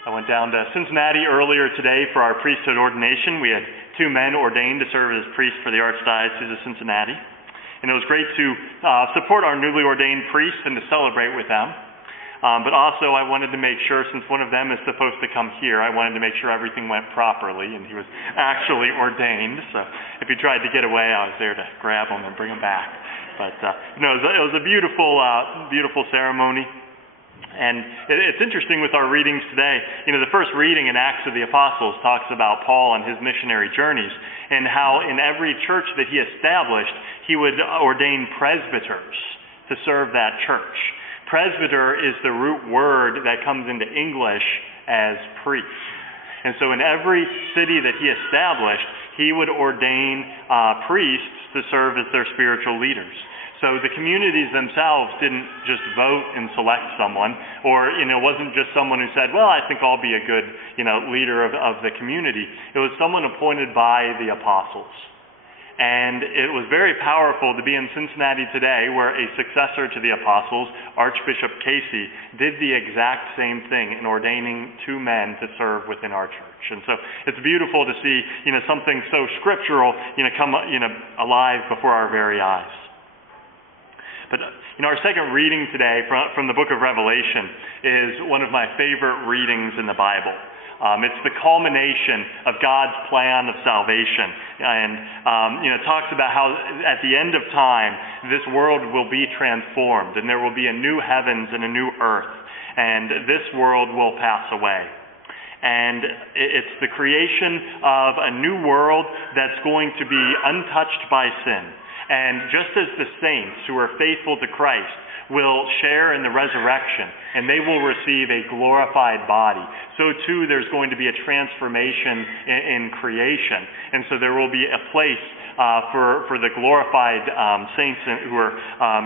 I went down to Cincinnati earlier today for our priesthood ordination. We had 2 men ordained to serve as priests for the Archdiocese of Cincinnati. And it was great to support our newly ordained priests and to celebrate with them. But also I wanted to make sure, since one of them is supposed to come here, I wanted to make sure everything went properly, and he was actually ordained. So if he tried to get away, I was there to grab him and bring him back. But it was a beautiful ceremony. And it's interesting with our readings today. The first reading in Acts of the Apostles talks about Paul and his missionary journeys, and how in every church that he established, he would ordain presbyters to serve that church. Presbyter is the root word that comes into English as priest. And so in every city that he established, he would ordain priests to serve as their spiritual leaders. So the communities themselves didn't just vote and select someone, or it wasn't just someone who said, well, I think I'll be a good leader of the community. It was someone appointed by the apostles. And it was very powerful to be in Cincinnati today, where a successor to the apostles, Archbishop Casey, did the exact same thing in ordaining 2 men to serve within our church. And so it's beautiful to see something so scriptural come alive before our very eyes. But our second reading today from the book of Revelation is one of my favorite readings in the Bible. It's the culmination of God's plan of salvation. And it talks about how at the end of time, this world will be transformed, and there will be a new heavens and a new earth, and this world will pass away. And it's the creation of a new world that's going to be untouched by sin. And just as the saints who are faithful to Christ will share in the resurrection, and they will receive a glorified body, so too there's going to be a transformation in creation. And so there will be a place for the glorified saints who are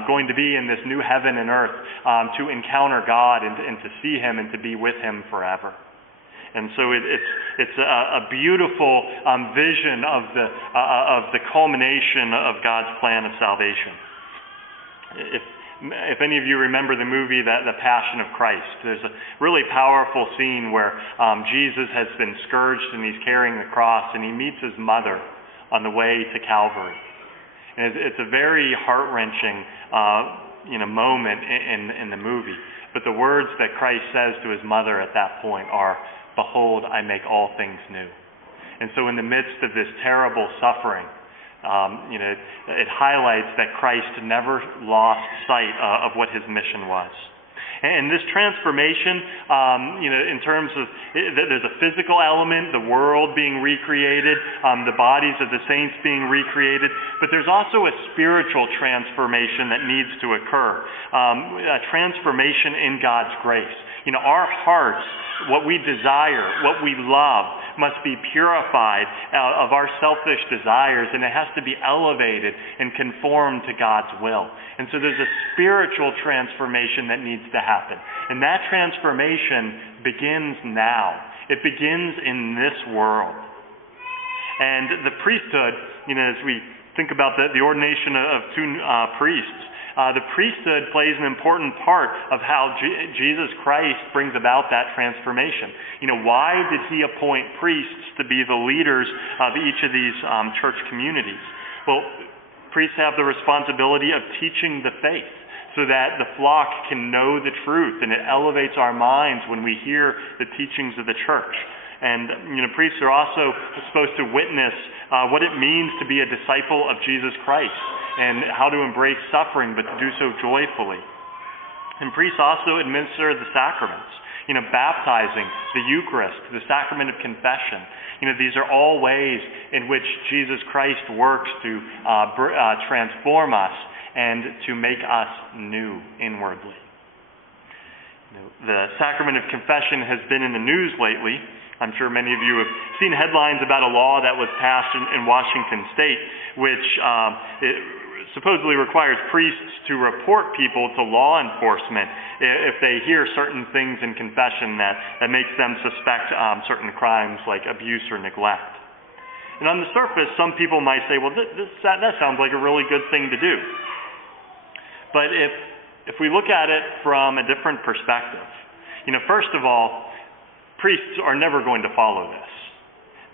going to be in this new heaven and earth to encounter God and to see Him and to be with Him forever. And so it's a beautiful vision of the culmination of God's plan of salvation. If any of you remember the movie The Passion of Christ, there's a really powerful scene where Jesus has been scourged and he's carrying the cross, and he meets his mother on the way to Calvary. And it's a very heart-wrenching moment in the movie. But the words that Christ says to his mother at that point are, "Behold, I make all things new." And so in the midst of this terrible suffering, it highlights that Christ never lost sight of what his mission was. And this transformation, in terms of, there's a physical element, the world being recreated, the bodies of the saints being recreated, but there's also a spiritual transformation that needs to occur, a transformation in God's grace. Our hearts, what we desire, what we love, must be purified of our selfish desires, and it has to be elevated and conformed to God's will. And so there's a spiritual transformation that needs to happen. And that transformation begins now. It begins in this world. And the priesthood, as we think about the ordination of 2 priests, the priesthood plays an important part of how Jesus Christ brings about that transformation. Why did he appoint priests to be the leaders of each of these church communities? Well, priests have the responsibility of teaching the faith so that the flock can know the truth, and it elevates our minds when we hear the teachings of the church. And priests are also supposed to witness what it means to be a disciple of Jesus Christ, and how to embrace suffering, but to do so joyfully. And priests also administer the sacraments, baptizing, the Eucharist, the sacrament of confession. These are all ways in which Jesus Christ works to transform us and to make us new inwardly. The sacrament of confession has been in the news lately. I'm sure many of you have seen headlines about a law that was passed in Washington State, which supposedly requires priests to report people to law enforcement if they hear certain things in confession that makes them suspect certain crimes like abuse or neglect. And on the surface, some people might say, well, that sounds like a really good thing to do. But if we look at it from a different perspective, first of all, priests are never going to follow this,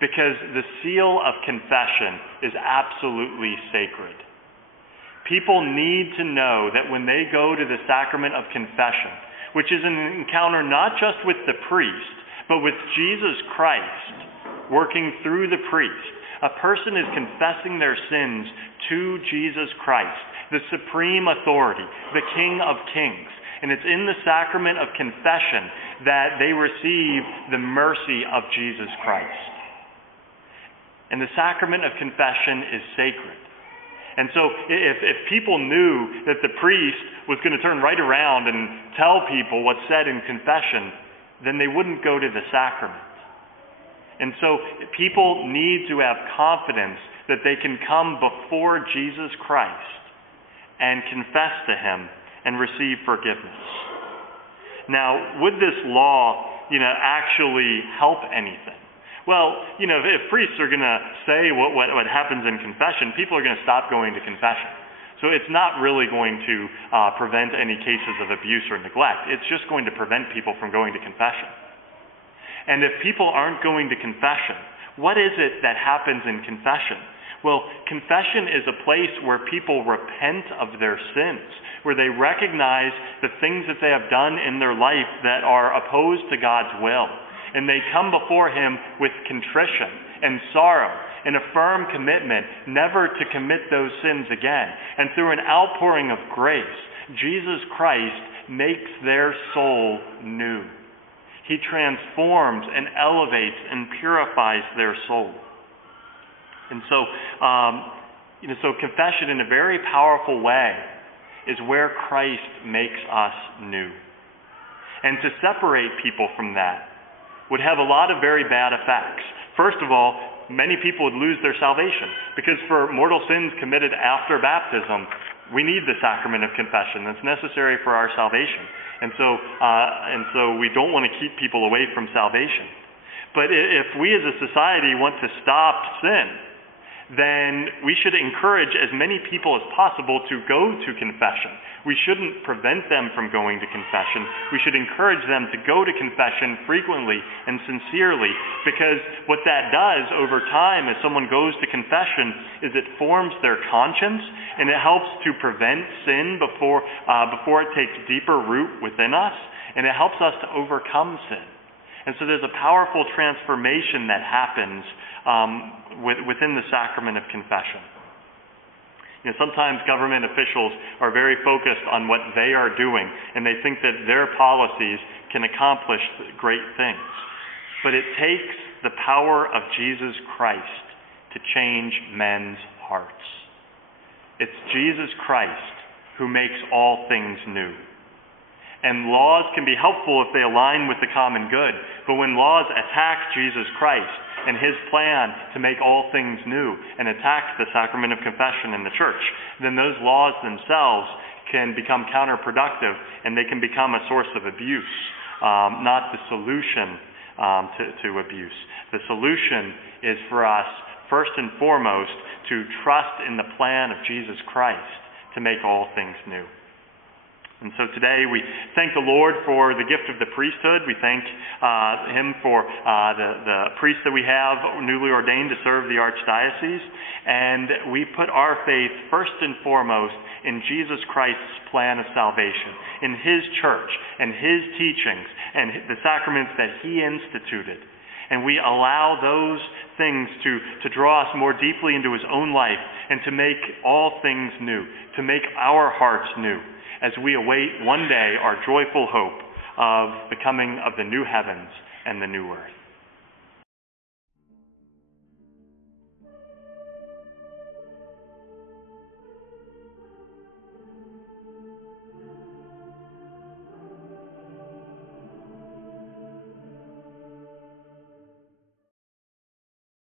because the seal of confession is absolutely sacred. People need to know that when they go to the sacrament of confession, which is an encounter not just with the priest, but with Jesus Christ working through the priest, a person is confessing their sins to Jesus Christ, the supreme authority, the King of Kings. And it's in the sacrament of confession that they receive the mercy of Jesus Christ. And the sacrament of confession is sacred. And so if people knew that the priest was going to turn right around and tell people what's said in confession, then they wouldn't go to the sacrament. And so people need to have confidence that they can come before Jesus Christ and confess to him and receive forgiveness. Now, would this law, actually help anything? Well, if priests are going to say what happens in confession, people are going to stop going to confession. So it's not really going to prevent any cases of abuse or neglect. It's just going to prevent people from going to confession. And if people aren't going to confession, what is it that happens in confession? Well, confession is a place where people repent of their sins, where they recognize the things that they have done in their life that are opposed to God's will. And they come before him with contrition and sorrow and a firm commitment never to commit those sins again. And through an outpouring of grace, Jesus Christ makes their soul new. He transforms and elevates and purifies their soul. And so, so confession in a very powerful way is where Christ makes us new. And to separate people from that would have a lot of very bad effects. First of all, many people would lose their salvation, because for mortal sins committed after baptism, we need the sacrament of confession. That's necessary for our salvation. And so we don't want to keep people away from salvation. But if we as a society want to stop sin, then we should encourage as many people as possible to go to confession. We shouldn't prevent them from going to confession. We should encourage them to go to confession frequently and sincerely, because what that does over time as someone goes to confession is it forms their conscience, and it helps to prevent sin before it takes deeper root within us, and it helps us to overcome sin. And so there's a powerful transformation that happens within the sacrament of confession. Sometimes government officials are very focused on what they are doing, and they think that their policies can accomplish great things. But it takes the power of Jesus Christ to change men's hearts. It's Jesus Christ who makes all things new. And laws can be helpful if they align with the common good. But when laws attack Jesus Christ and his plan to make all things new and attack the sacrament of confession in the church, then those laws themselves can become counterproductive, and they can become a source of abuse, not the solution to abuse. The solution is for us, first and foremost, to trust in the plan of Jesus Christ to make all things new. And so today we thank the Lord for the gift of the priesthood. We thank him for the priests that we have newly ordained to serve the Archdiocese. And we put our faith first and foremost in Jesus Christ's plan of salvation, in his church and his teachings and the sacraments that he instituted. And we allow those things to draw us more deeply into his own life and to make all things new, to make our hearts new, as we await one day our joyful hope of the coming of the new heavens and the new earth.